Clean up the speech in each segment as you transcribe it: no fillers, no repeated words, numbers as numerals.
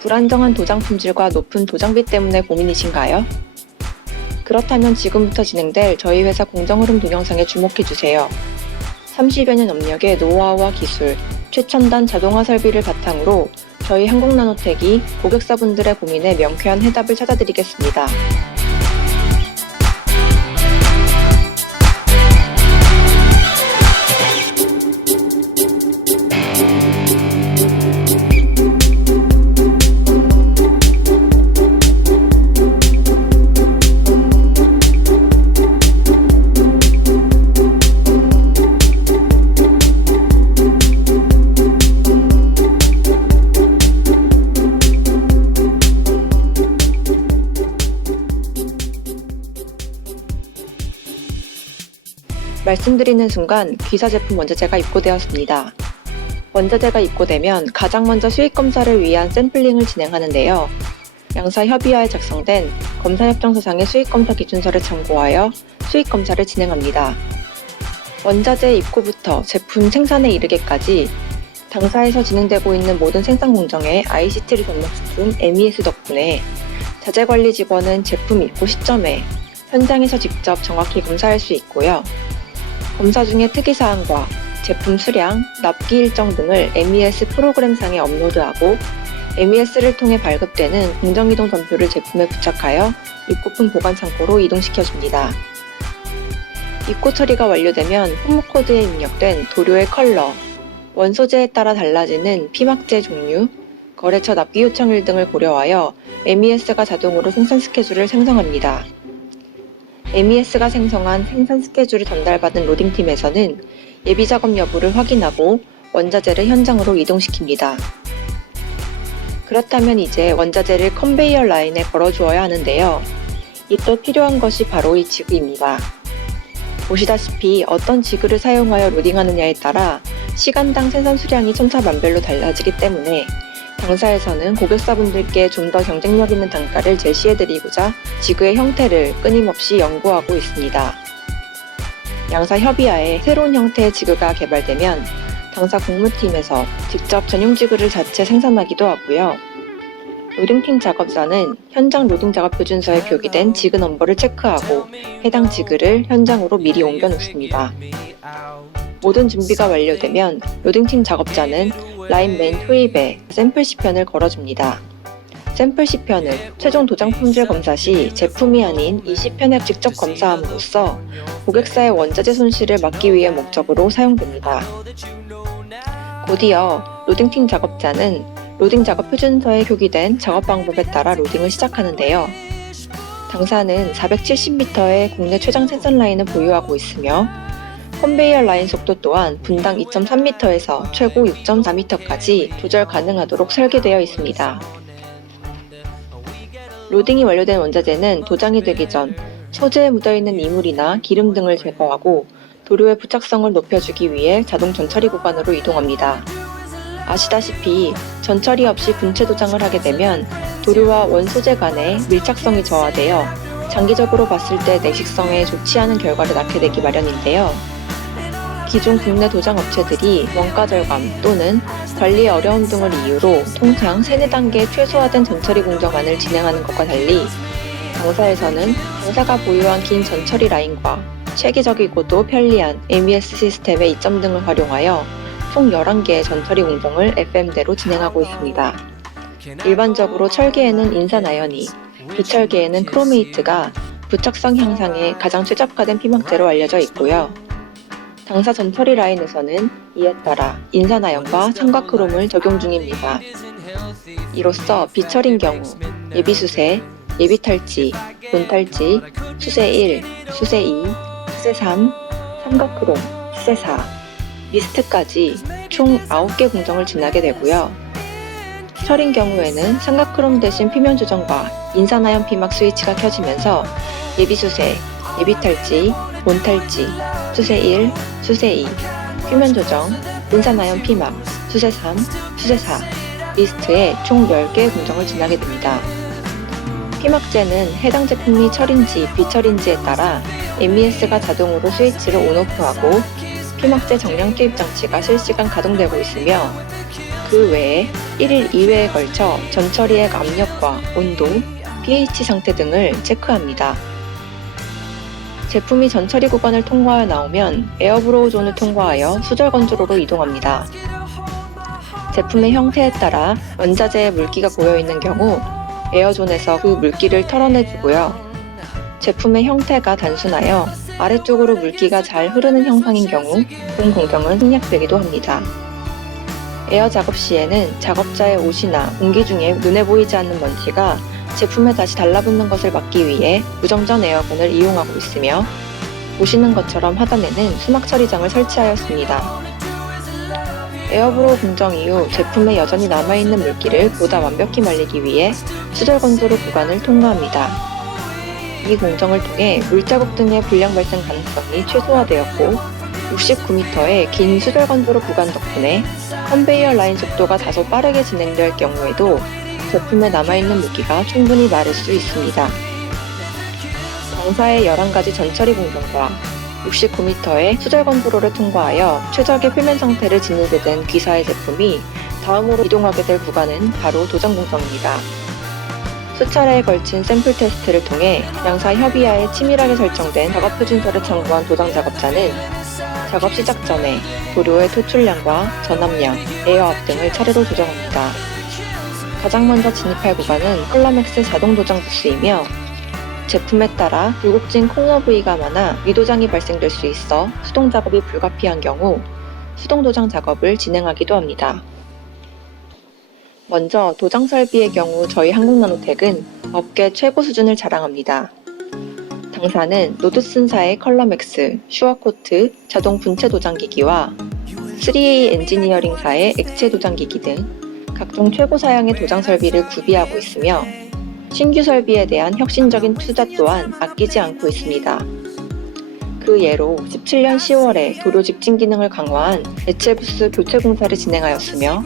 불안정한 도장 품질과 높은 도장비 때문에 고민이신가요? 그렇다면 지금부터 진행될 저희 회사 공정흐름 동영상에 주목해주세요. 30여 년 업력의 노하우와 기술, 최첨단 자동화 설비를 바탕으로 저희 한국나노텍이 고객사분들의 고민에 명쾌한 해답을 찾아드리겠습니다. 말씀드리는 순간 귀사 제품 원자재가 입고되었습니다. 원자재가 입고되면 가장 먼저 수익 검사를 위한 샘플링을 진행하는데요. 양사 협의하에 작성된 검사협정서상의 수익 검사 기준서를 참고하여 수익 검사를 진행합니다. 원자재 입고부터 제품 생산에 이르기까지 당사에서 진행되고 있는 모든 생산 공정에 ICT를 접목시킨 MES 덕분에 자재관리 직원은 제품 입고 시점에 현장에서 직접 정확히 검사할 수 있고요. 검사 중의 특이사항과 제품 수량, 납기 일정 등을 MES 프로그램상에 업로드하고 MES를 통해 발급되는 공정이동 전표를 제품에 부착하여 입고품 보관 창고로 이동시켜줍니다. 입고 처리가 완료되면 품목코드에 입력된 도료의 컬러, 원소재에 따라 달라지는 피막재 종류, 거래처 납기 요청일 등을 고려하여 MES가 자동으로 생산 스케줄을 생성합니다. MES가 생성한 생산 스케줄을 전달받은 로딩팀에서는 예비 작업 여부를 확인하고 원자재를 현장으로 이동시킵니다. 그렇다면 이제 원자재를 컨베이어 라인에 걸어주어야 하는데요. 이때 필요한 것이 바로 이 지그입니다. 보시다시피 어떤 지그를 사용하여 로딩하느냐에 따라 시간당 생산 수량이 천차만별로 달라지기 때문에 당사에서는 고객사분들께 좀 더 경쟁력 있는 단가를 제시해드리고자 지그의 형태를 끊임없이 연구하고 있습니다. 양사 협의하에 새로운 형태의 지그가 개발되면 당사 공무팀에서 직접 전용 지그를 자체 생산하기도 하고요. 로딩팀 작업자는 현장 로딩 작업 표준서에 표기된 지그 넘버를 체크하고 해당 지그를 현장으로 미리 옮겨 놓습니다. 모든 준비가 완료되면 로딩팀 작업자는 라인 맨 투입에 샘플 시편을 걸어줍니다. 샘플 시편은 최종 도장 품질 검사 시 제품이 아닌 이 시편을 직접 검사함으로써 고객사의 원자재 손실을 막기 위해 목적으로 사용됩니다. 곧이어 로딩팀 작업자는 로딩 작업 표준서에 표기된 작업 방법에 따라 로딩을 시작하는데요. 당사는 470m의 국내 최장 생산 라인을 보유하고 있으며 컨베이어 라인 속도 또한 분당 2.3m에서 최고 6.4m까지 조절 가능하도록 설계되어 있습니다. 로딩이 완료된 원자재는 도장이 되기 전 소재에 묻어있는 이물이나 기름 등을 제거하고 도료의 부착성을 높여주기 위해 자동 전처리 구간으로 이동합니다. 아시다시피 전처리 없이 분체 도장을 하게 되면 도료와 원소재 간의 밀착성이 저하되어 장기적으로 봤을 때 내식성에 좋지 않은 결과를 낳게 되기 마련인데요. 기존 국내 도장 업체들이 원가 절감 또는 관리 어려움 등을 이유로 통상 3-4단계 최소화된 전처리 공정안을 진행하는 것과 달리 당사에서는 당사가 보유한 긴 전처리 라인과 체계적이고도 편리한 MES 시스템의 이점 등을 활용하여 총 11개의 전처리 공정을 FM대로 진행하고 있습니다. 일반적으로 철계에는 인산아연이, 비철계에는 크로메이트가 부착성 향상에 가장 최적화된 피막재로 알려져 있고요. 당사 전처리 라인에서는 이에 따라 인산아연과 삼각크롬을 적용 중입니다. 이로써 비철인 경우 예비수세, 예비탈지, 본탈지, 수세 1, 수세 2, 수세 3, 삼각크롬, 수세 4, 미스트까지 총 9개 공정을 지나게 되고요. 철인 경우에는 삼각크롬 대신 피면 조정과 인산아연 피막 스위치가 켜지면서 예비수세, 예비탈지, 본탈지, 수세 1, 수세 2, 표면 조정, 인산아연 피막, 수세 3, 수세 4, 리스트에 총 10개의 공정을 지나게 됩니다. 피막재는 해당 제품이 철인지 비철인지에 따라 MES가 자동으로 스위치를 온오프하고 피막재 정량 투입 장치가 실시간 가동되고 있으며 그 외에 1일 2회에 걸쳐 전처리액 압력과 온도, pH 상태 등을 체크합니다. 제품이 전처리 구간을 통과하여 나오면 에어브로우 존을 통과하여 수절 건조로로 이동합니다. 제품의 형태에 따라 원자재에 물기가 고여있는 경우 에어존에서 그 물기를 털어내주고요. 제품의 형태가 단순하여 아래쪽으로 물기가 잘 흐르는 형상인 경우 본 공정은 생략되기도 합니다. 에어 작업 시에는 작업자의 옷이나 공기 중에 눈에 보이지 않는 먼지가 제품에 다시 달라붙는 것을 막기 위해 무정전 에어건을 이용하고 있으며 보시는 것처럼 하단에는 수막 처리장을 설치하였습니다. 에어브로우 공정 이후 제품에 여전히 남아있는 물기를 보다 완벽히 말리기 위해 수절 건조로 구간을 통과합니다. 이 공정을 통해 물자국 등의 불량 발생 가능성이 최소화되었고 69m의 긴 수절 건조로 구간 덕분에 컨베이어 라인 속도가 다소 빠르게 진행될 경우에도 제품에 남아있는 물기가 충분히 마를 수 있습니다. 당사의 11가지 전처리 공정과 69m의 수절 건조로를 통과하여 최적의 표면 상태를 지니게 된 B사의 제품이 다음으로 이동하게 될 구간은 바로 도장 공정입니다. 수차례에 걸친 샘플 테스트를 통해 양사 협의하에 치밀하게 설정된 작업 표준서를 참고한 도장 작업자는 작업 시작 전에 도료의 토출량과 전압량, 에어압 등을 차례로 조정합니다. 가장 먼저 진입할 구간은 컬러맥스 자동 도장 부스이며 제품에 따라 굴곡진 코너 부위가 많아 위도장이 발생될 수 있어 수동 작업이 불가피한 경우 수동 도장 작업을 진행하기도 합니다. 먼저 도장 설비의 경우 저희 한국나노텍은 업계 최고 수준을 자랑합니다. 당사는 노드슨사의 컬러맥스, 슈어코트 자동 분체 도장기기와 3A 엔지니어링사의 액체 도장기기 등 각종 최고 사양의 도장 설비를 구비하고 있으며 신규 설비에 대한 혁신적인 투자 또한 아끼지 않고 있습니다. 그 예로 17년 10월에 도료 집진 기능을 강화한 액체 부스 교체 공사를 진행하였으며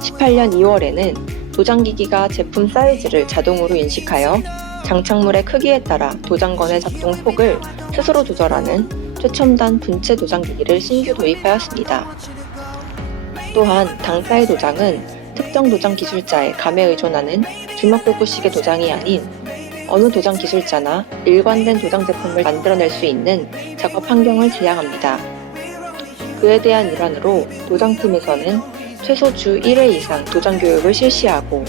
18년 2월에는 도장기기가 제품 사이즈를 자동으로 인식하여 장착물의 크기에 따라 도장건의 작동 속을 스스로 조절하는 최첨단 분체 도장기기를 신규 도입하였습니다. 또한 당사의 도장은 특정 도장 기술자의 감에 의존하는 주먹도구식의 도장이 아닌 어느 도장 기술자나 일관된 도장 제품을 만들어낼 수 있는 작업 환경을 지향합니다. 그에 대한 일환으로 도장팀에서는 최소 주 1회 이상 도장 교육을 실시하고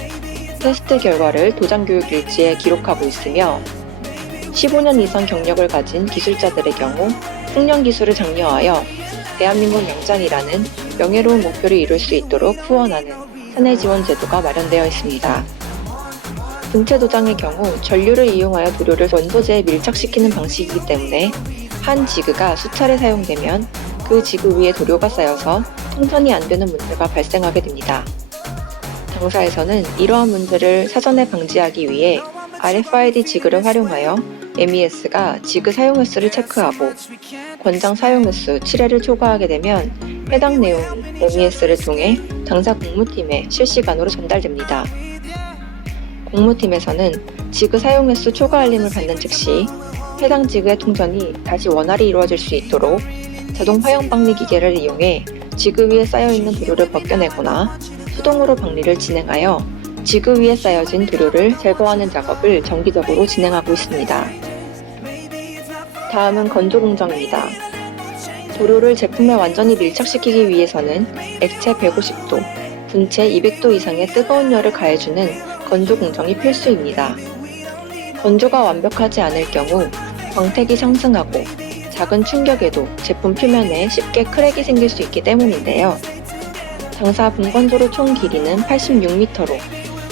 테스트 결과를 도장 교육 일지에 기록하고 있으며 15년 이상 경력을 가진 기술자들의 경우 숙련 기술을 장려하여 대한민국 양장이라는 명예로운 목표를 이룰 수 있도록 후원하는 사내 지원 제도가 마련되어 있습니다. 분체 도장의 경우 전류를 이용하여 도료를 원소재에 밀착시키는 방식이기 때문에 한 지그가 수차례 사용되면 그 지그 위에 도료가 쌓여서 통선이 안 되는 문제가 발생하게 됩니다. 당사에서는 이러한 문제를 사전에 방지하기 위해 RFID 지그를 활용하여 MES가 지그 사용 횟수를 체크하고 권장 사용 횟수 7회를 초과하게 되면 해당 내용이 MES를 통해 당사 공무팀에 실시간으로 전달됩니다. 공무팀에서는 지그 사용 횟수 초과 알림을 받는 즉시 해당 지그의 통전이 다시 원활히 이루어질 수 있도록 자동 화형 박리 기계를 이용해 지그 위에 쌓여있는 도료를 벗겨내거나 수동으로 박리를 진행하여 지그 위에 쌓여진 도료를 제거하는 작업을 정기적으로 진행하고 있습니다. 다음은 건조 공정입니다. 도료를 제품에 완전히 밀착시키기 위해서는 액체 150도, 분체 200도 이상의 뜨거운 열을 가해주는 건조 공정이 필수입니다. 건조가 완벽하지 않을 경우 광택이 상승하고 작은 충격에도 제품 표면에 쉽게 크랙이 생길 수 있기 때문인데요. 당사 분건조로 총 길이는 86m로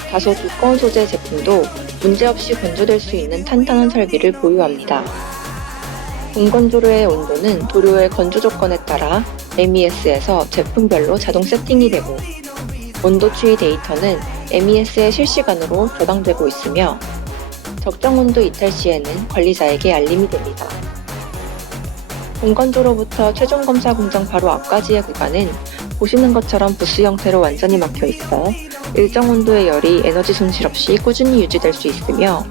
다소 두꺼운 소재 제품도 문제없이 건조될 수 있는 탄탄한 설비를 보유합니다. 분건조로의 온도는 도료의 건조 조건에 따라 MES에서 제품별로 자동 세팅이 되고 온도 추이 데이터는 MES에 실시간으로 저장되고 있으며 적정 온도 이탈 시에는 관리자에게 알림이 됩니다. 분건조로부터 최종 검사 공정 바로 앞까지의 구간은 보시는 것처럼 부스 형태로 완전히 막혀 있어 일정 온도의 열이 에너지 손실 없이 꾸준히 유지될 수 있으며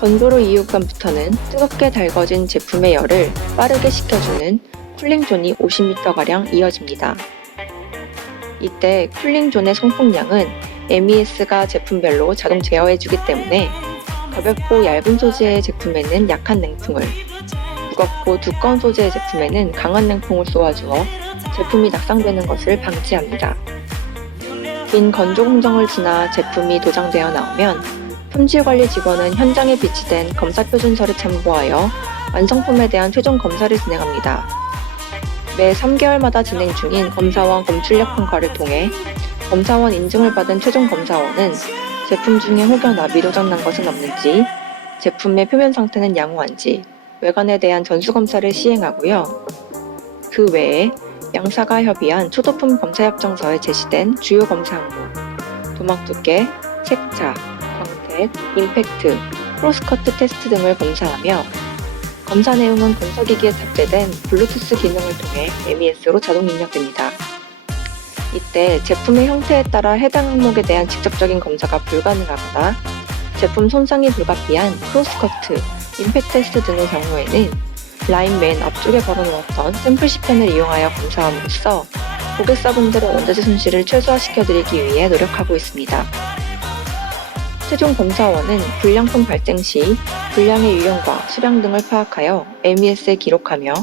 건조로 이후부터는 뜨겁게 달궈진 제품의 열을 빠르게 식혀주는 쿨링존이 50m가량 이어집니다. 이때 쿨링존의 송풍량은 MES가 제품별로 자동 제어해주기 때문에 가볍고 얇은 소재의 제품에는 약한 냉풍을, 무겁고 두꺼운 소재의 제품에는 강한 냉풍을 쏘아주어 제품이 낙상되는 것을 방지합니다. 긴 건조 공정을 지나 제품이 도장되어 나오면 품질관리 직원은 현장에 비치된 검사 표준서를 참고하여 완성품에 대한 최종 검사를 진행합니다. 매 3개월마다 진행 중인 검사원 검출력 평가를 통해 검사원 인증을 받은 최종 검사원은 제품 중에 혹여나 미도장 난 것은 없는지, 제품의 표면 상태는 양호한지, 외관에 대한 전수검사를 시행하고요. 그 외에 양사가 협의한 초도품 검사협정서에 제시된 주요 검사 항목, 도막 두께, 색차, 광택, 임팩트, 크로스커트 테스트 등을 검사하며 검사 내용은 검사기기에 탑재된 블루투스 기능을 통해 MES로 자동 입력됩니다. 이때 제품의 형태에 따라 해당 항목에 대한 직접적인 검사가 불가능하거나 제품 손상이 불가피한 크로스커트, 임팩트 테스트 등의 경우에는 라인 맨 앞쪽에 걸어놓았던 샘플 시펜을 이용하여 검사함으로써 고객사분들의 원자재 손실을 최소화시켜드리기 위해 노력하고 있습니다. 최종 검사원은 불량품 발생 시 불량의 유형과 수량 등을 파악하여 MES에 기록하며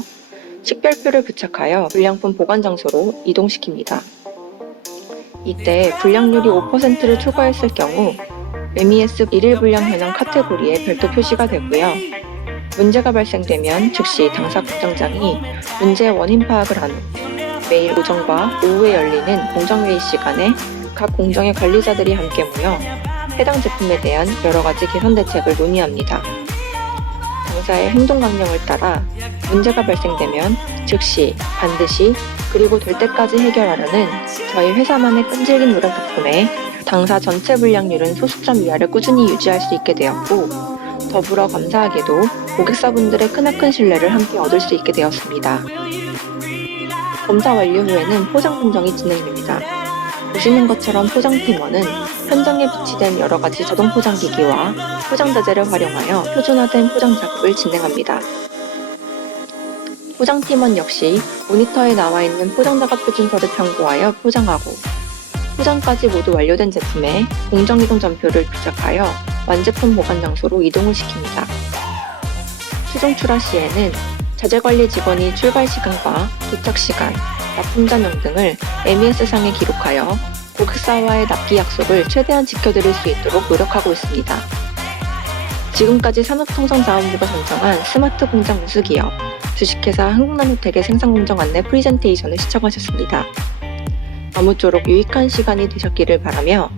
식별표를 부착하여 불량품 보관 장소로 이동시킵니다. 이때 불량률이 5%를 초과했을 경우 MES 일일 불량 현황 카테고리에 별도 표시가 되고요. 문제가 발생되면 즉시 당사 공장장이 문제의 원인 파악을 한 후 매일 오전과 오후에 열리는 공정회의 시간에 각 공정의 관리자들이 함께 모여 해당 제품에 대한 여러 가지 개선 대책을 논의합니다. 당사의 행동 강령을 따라 문제가 발생되면 즉시, 반드시, 그리고 될 때까지 해결하려는 저희 회사만의 끈질긴 노력 덕분에 당사 전체 불량률은 소수점 이하를 꾸준히 유지할 수 있게 되었고, 더불어 감사하게도 고객사분들의 크나큰 신뢰를 함께 얻을 수 있게 되었습니다. 검사 완료 후에는 포장 공정이 진행됩니다. 보시는 것처럼 포장팀원은 현장에 비치된 여러 가지 자동 포장기기와 포장자재를 활용하여 표준화된 포장 작업을 진행합니다. 포장팀원 역시 모니터에 나와 있는 포장작업 표준서를 참고하여 포장하고, 포장까지 모두 완료된 제품에 공정이동 전표를 부착하여 완제품 보관 장소로 이동을 시킵니다. 최종 출하 시에는 자재관리 직원이 출발 시간과 도착 시간, 납품자명 등을 MES상에 기록하여 고객사와의 납기 약속을 최대한 지켜드릴 수 있도록 노력하고 있습니다. 지금까지 산업통상자원부가 선정한 스마트 공장 우수기업, 주식회사 한국나노텍의 생산공정 안내 프리젠테이션을 시청하셨습니다. 아무쪼록 유익한 시간이 되셨기를 바라며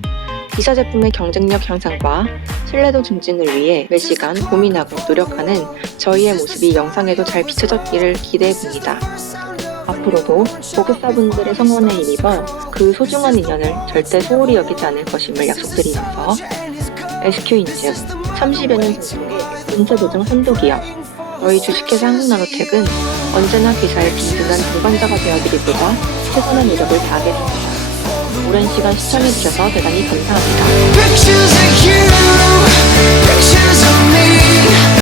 기사 제품의 경쟁력 향상과 신뢰도 증진을 위해 매시간 고민하고 노력하는 저희의 모습이 영상에도 잘 비춰졌기를 기대해봅니다. 앞으로도 고객사분들의 성원에 힘입어 그 소중한 인연을 절대 소홀히 여기지 않을 것임을 약속드리면서 SQ인증 30여 년 전통의 문체 보증 선도기업 저희 주식회사 한국나노텍은 언제나 기사의 든든한 동반자가 되어드리고자 최선의 노력을 다하겠습니다. 오랜 시간 시청해주셔서 대단히 감사합니다.